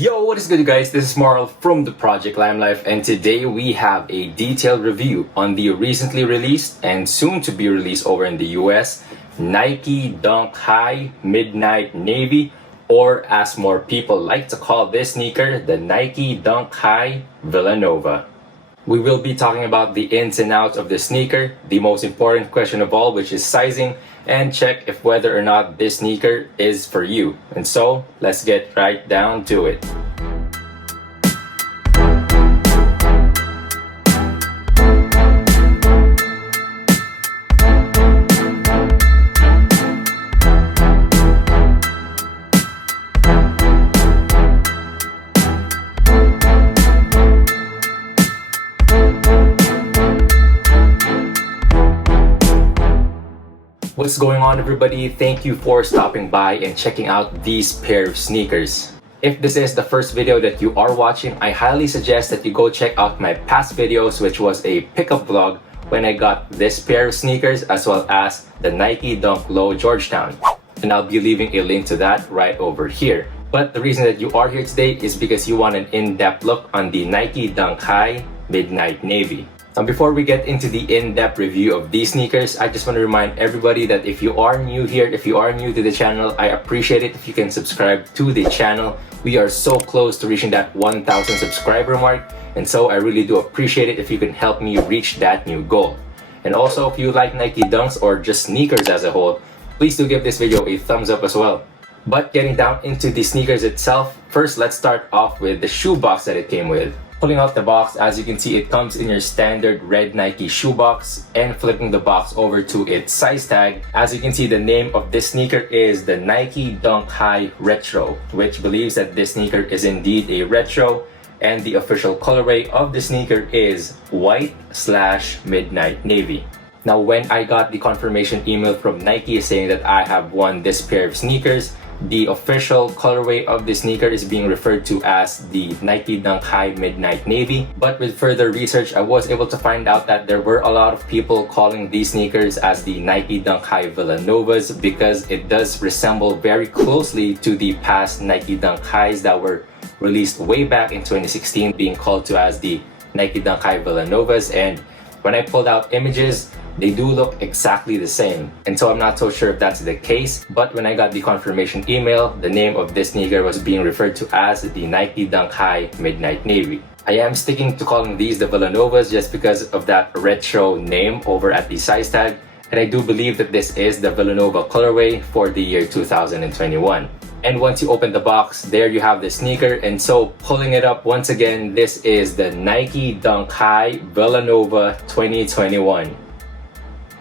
Yo, what is good guys? This is Marl from the Project Limelife, and today we have a detailed review on the recently released and soon to be released over in the US Nike Dunk High Midnight Navy, or as more people like to call this sneaker, the Nike Dunk High Villanova. We will be talking about the ins and outs of the sneaker, the most important question of all, which is sizing, and check if whether or not this sneaker is for you. And so, let's get right down to it. What's going on, everybody? Thank you for stopping by and checking out these pair of sneakers. If this is the first video that you are watching, I highly suggest that you go check out my past videos, which was a pickup vlog when I got this pair of sneakers as well as the Nike Dunk Low Georgetown. And I'll be leaving a link to that right over here. But the reason that you are here today is because you want an in-depth look on the Nike Dunk High Midnight Navy. Now, before we get into the in-depth review of these sneakers, I just want to remind everybody that if you are new here, if you are new to the channel, I appreciate it if you can subscribe to the channel. We are so close to reaching that 1,000 subscriber mark, and so I really do appreciate it if you can help me reach that new goal. And also, if you like Nike Dunks or just sneakers as a whole, please do give this video a thumbs up as well. But getting down into the sneakers itself, first let's start off with the shoe box that it came with. Pulling out the box, as you can see, it comes in your standard red Nike shoebox, and flipping the box over to its size tag, as you can see, the name of this sneaker is the Nike Dunk High Retro, which believes that this sneaker is indeed a retro, and the official colorway of the sneaker is white/midnight navy. Now, when I got the confirmation email from Nike saying that I have won this pair of sneakers, the official colorway of the sneaker is being referred to as the Nike Dunk High Midnight Navy. But with further research, I was able to find out that there were a lot of people calling these sneakers as the Nike Dunk High Villanovas because it does resemble very closely to the past Nike Dunk Highs that were released way back in 2016, being called to as the Nike Dunk High Villanovas. And when I pulled out images, they do look exactly the same, and so I'm not so sure if that's the case. But when I got the confirmation email, the name of this sneaker was being referred to as the Nike Dunk High Midnight Navy. I am sticking to calling these the Villanovas just because of that retro name over at the size tag, and I do believe that this is the Villanova colorway for the year 2021. And once you open the box, there you have the sneaker. And so, pulling it up once again, this is the Nike Dunk High Villanova 2021.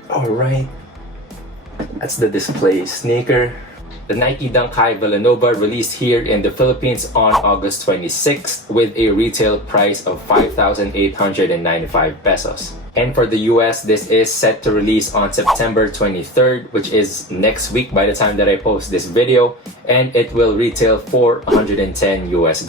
Alright, that's the display sneaker. The Nike Dunk High Villanova released here in the Philippines on August 26th with a retail price of 5,895 pesos. And for the US, this is set to release on September 23rd, which is next week by the time that I post this video, and it will retail for $110 US.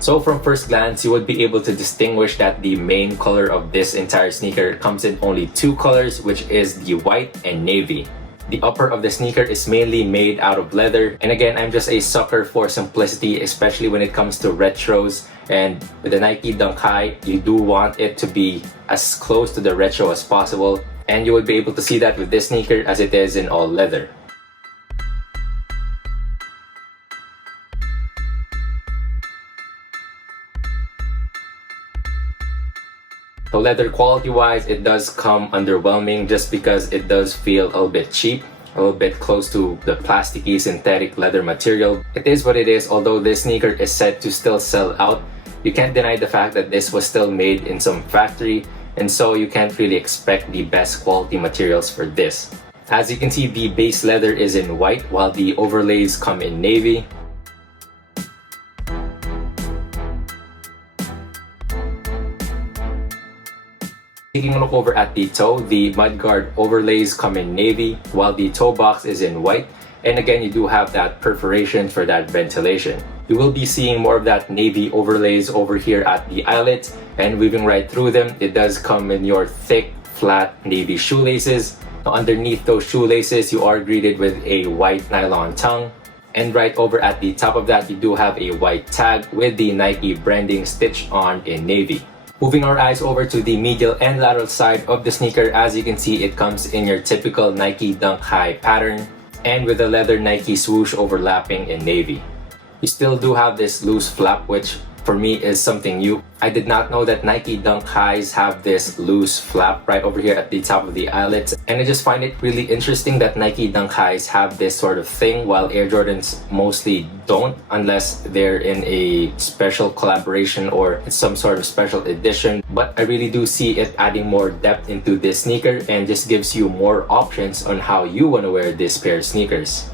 So from first glance, you would be able to distinguish that the main color of this entire sneaker comes in only two colors, which is the white and navy. The upper of the sneaker is mainly made out of leather, and again, I'm just a sucker for simplicity, especially when it comes to retros. And with the Nike Dunk High, you do want it to be as close to the retro as possible, and you would be able to see that with this sneaker as it is in all leather. So leather quality wise, it does come underwhelming just because it does feel a little bit cheap, a little bit close to the plasticky synthetic leather material. It is what it is. Although this sneaker is said to still sell out, you can't deny the fact that this was still made in some factory, and so you can't really expect the best quality materials for this. As you can see, the base leather is in white while the overlays come in navy. Taking a look over at the toe, the mudguard overlays come in navy while the toe box is in white, and again, you do have that perforation for that ventilation. You will be seeing more of that navy overlays over here at the eyelet, and weaving right through them, it does come in your thick, flat navy shoelaces. Underneath those shoelaces, you are greeted with a white nylon tongue. And right over at the top of that, you do have a white tag with the Nike branding stitched on in navy. Moving our eyes over to the medial and lateral side of the sneaker, as you can see, it comes in your typical Nike Dunk High pattern and with a leather Nike swoosh overlapping in navy. You still do have this loose flap, which for me is something new. I did not know that Nike Dunk Highs have this loose flap right over here at the top of the eyelets, and I just find it really interesting that Nike Dunk Highs have this sort of thing while Air Jordans mostly don't, unless they're in a special collaboration or it's some sort of special edition. But I really do see it adding more depth into this sneaker and just gives you more options on how you want to wear this pair of sneakers.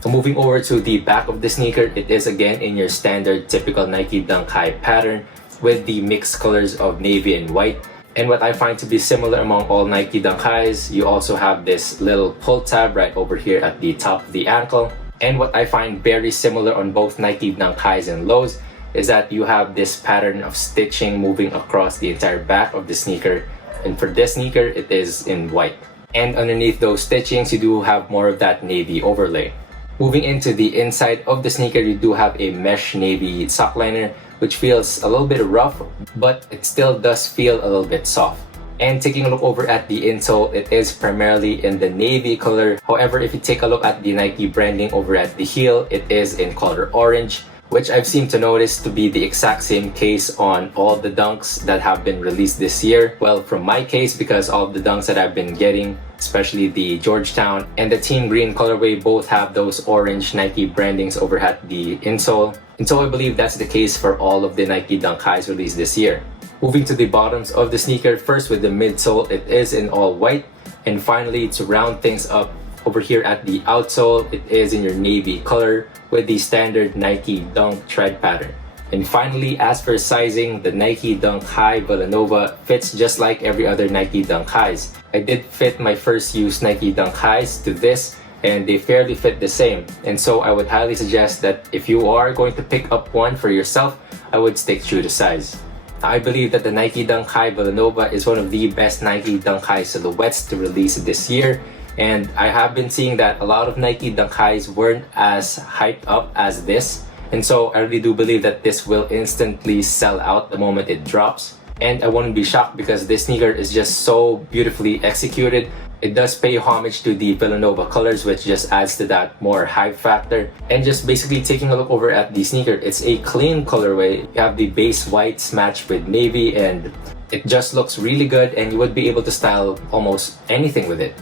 So moving over to the back of the sneaker, it is again in your standard typical Nike Dunk High pattern with the mixed colors of navy and white. And what I find to be similar among all Nike Dunk Highs, you also have this little pull tab right over here at the top of the ankle. And what I find very similar on both Nike Dunk Highs and lows is that you have this pattern of stitching moving across the entire back of the sneaker. And for this sneaker, it is in white. And underneath those stitchings, you do have more of that navy overlay. Moving into the inside of the sneaker, you do have a mesh navy sock liner, which feels a little bit rough, but it still does feel a little bit soft. And taking a look over at the insole, it is primarily in the navy color. However, if you take a look at the Nike branding over at the heel, it is in color orange, which I've seemed to notice to be the exact same case on all the dunks that have been released this year. Well, from my case, because all of the dunks that I've been getting, especially the Georgetown and the Team Green colorway, both have those orange Nike brandings over at the insole. And so I believe that's the case for all of the Nike Dunk Highs released this year. Moving to the bottoms of the sneaker, first with the midsole, it is in all white. And finally, to round things up, over here at the outsole, it is in your navy color with the standard Nike Dunk tread pattern. And finally, as for sizing, the Nike Dunk High Villanova fits just like every other Nike Dunk Highs. I did fit my first use Nike Dunk Highs to this, and they fairly fit the same. And so I would highly suggest that if you are going to pick up one for yourself, I would stick true to size. I believe that the Nike Dunk High Villanova is one of the best Nike Dunk High silhouettes to release this year. And I have been seeing that a lot of Nike Dunk Highs weren't as hyped up as this. And so I really do believe that this will instantly sell out the moment it drops. And I wouldn't be shocked because this sneaker is just so beautifully executed. It does pay homage to the Villanova colors, which just adds to that more hype factor. And just basically taking a look over at the sneaker, it's a clean colorway. You have the base whites matched with navy, and it just looks really good, and you would be able to style almost anything with it.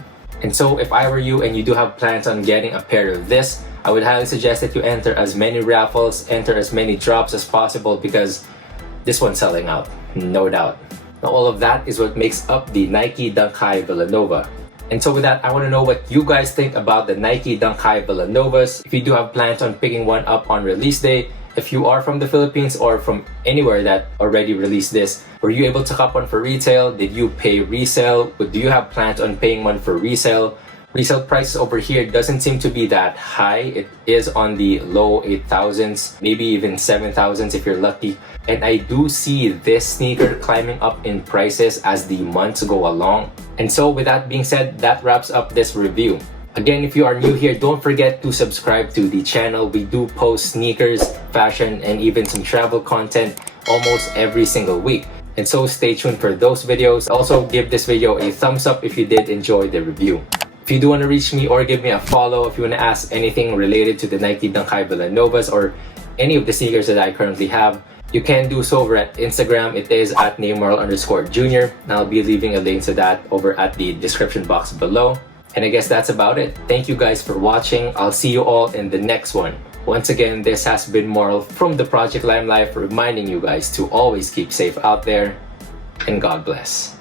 And so if I were you and you do have plans on getting a pair of this, I would highly suggest that you enter as many raffles, enter as many drops as possible, because this one's selling out, no doubt. Now all of that is what makes up the Nike Dunk High Villanova. And so with that, I want to know what you guys think about the Nike Dunk High Villanovas. If you do have plans on picking one up on release day, if you are from the Philippines or from anywhere that already released this, were you able to cop one for retail? Did you pay resale? Do you have plans on paying one for resale? Resale prices over here doesn't seem to be that high. It is on the low 8,000s, maybe even 7,000s if you're lucky. And I do see this sneaker climbing up in prices as the months go along. And so with that being said, that wraps up this review. Again, if you are new here, don't forget to subscribe to the channel. We do post sneakers, fashion, and even some travel content almost every single week. And so stay tuned for those videos. Also, give this video a thumbs up if you did enjoy the review. If you do want to reach me or give me a follow, if you want to ask anything related to the Nike Dunk High Villanovas or any of the sneakers that I currently have, you can do so over at Instagram. It is at @Neymar_Jr. And I'll be leaving a link to that over at the description box below. And I guess that's about it. Thank you guys for watching. I'll see you all in the next one. Once again, this has been Moral from the Project Lime Life, reminding you guys to always keep safe out there, and God bless.